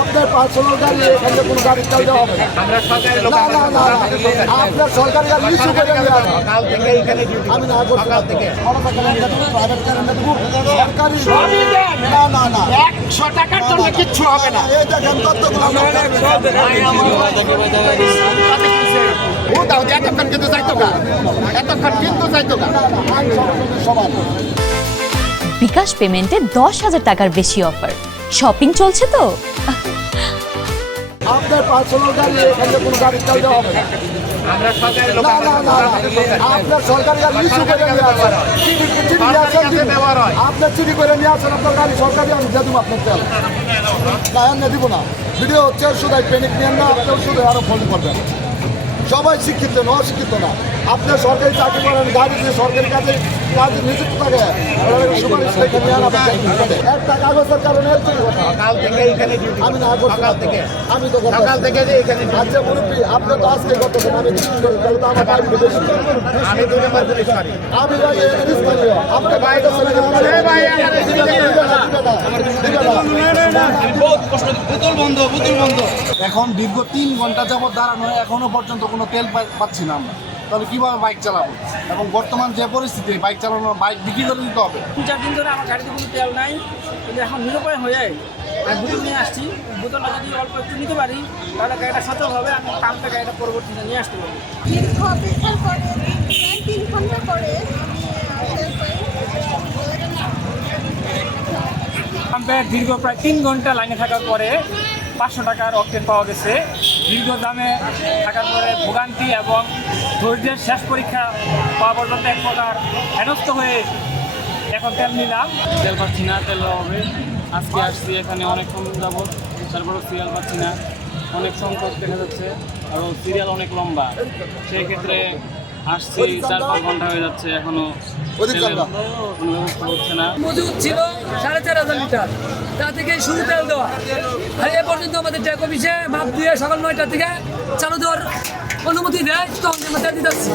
আপনার পার্সোনাল গাড়ি এখানে কোনো গাড়ি চাল দেওয়া হবে না। আমরা সরকারি লোক না না না না, আপনার সরকারি গাড়ি ইস্যু করে নিয়ে আসবেন। সকাল থেকে এখানে ডিউটি আমি না করছি সকাল থেকে প্রাইভেট কারেন্ট দেবো সরকারি সবই দেন। না না না 100 টাকার জন্য কিচ্ছু হবে না। এই দেখেন কতগুলো লোক ও দাও এতক্ষণ কিন্তু যাইতো গা, এতক্ষণ কিন্তু যাইতো গা। আইন সংশোধনের সমান। বিকাশ পেমেন্টে 10,000 টাকার বেশি অফার। শপিং চলছে তো? আপনার পার্সোনাল গাড়ি এখানে কোনো গাড়ি চাল দেওয়া হবে না। আমরা সরকারি লোক না না না না, আপনার সরকারি গাড়ি ইস্যু করে নিয়ে আসবেন। চিঠি নিয়ে আসেন, দিন। আপনার চিঠি করে নিয়ে আসেন আপনার গাড়ি সরকারি, আমি দিয়ে দেবো আপনার তেল। না এমনি দিব না। ভিডিও হচ্ছে শুধু পেনিক নিয়েন না, আপনিও শুধু আরো ফোন করবেন। সবাই শিক্ষিত না, অশিক্ষিত না। আপনার সরকারি চাকরি করেন, গাড়ি দিয়ে সরকারি কাজে নিযুক্ত থাকে, সুপারিশ লেখে নিয়ে আনা একটা কাগজের কারণে এরকম কথা। সকাল থেকে এখানে ডিউটি আমি না করছি সকাল থেকে আমি তো করছি। সকাল থেকে যে এখানে duty। আচ্ছা মুরব্বী, আপনি তো আজকে করতেছেন, আমি তাহলে তো আমার বাড়িতে বেশি। আমি 2 নম্বর পুলিশ সরি। আমি ভাই এখানে স্থানীয়। আপনি বাইরে চলে গেলেন। ভাই, আমার দিবে না, দিবে না, দিবে না। এখন দীর্ঘ 3 ঘন্টা যাবত দাঁড়ানো, এখনো পর্যন্ত কোনো তেল পাচ্ছি না আমরা। তাহলে কীভাবে বাইক চালাবো? এবং বর্তমান যে পরিস্থিতি, বাইক চালানো, বাইক বিক্রি করে দিতে হবে। 2-4 দিন ধরে আমার গাড়িতে কোনো তেল নাই, কিন্তু এখন নিরুপায় হয়ে আমি বোতল নিয়ে আসছি। বোতলটা যদি অল্প একটু নিতে পারি তাহলে গাড়িটা সচল হবে, আমি পাম্পে গাড়িটা পরবর্তীতে নিয়ে আসতে পারবো। দীর্ঘ অপেক্ষার পরে প্রায় 3 ঘন্টা পরে আমি পাম্পে দীর্ঘ প্রায় 3 ঘন্টা লাইনে থাকার পরে 500 টাকার অকটেন পাওয়া গেছে। দীর্ঘ দামে থাকার পরে ভোগান্তি এবং ধৈর্যের শেষ পরীক্ষা পাওয়া পর্যন্ত এক প্রকার হেনস্থ হয়ে এখন তেল নিলাম। তেল পাচ্ছি না, তেল হবে। আজকে আসছি এখানে অনেকক্ষণ যাবত, তারপরেও সিরিয়াল পাচ্ছি না, অনেক সংকট দেখা যাচ্ছে, আরও সিরিয়াল অনেক লম্বা। সেই ক্ষেত্রে আসছি 4-5 ঘন্টা হয়ে যাচ্ছে, এখনো তেলের কোনো ব্যবস্থা হচ্ছে না। মজুদ ছিল 4,500 লিটার, তা থেকে শুরু তেল দেওয়া। আর এ পর্যন্ত আমাদের ট্যাক অফিসে মাপ দিয়ে সকাল 9টা থেকে চালু দেওয়ার অনুমতি দেয়, তখন আমরা তেল দিতে আসছি।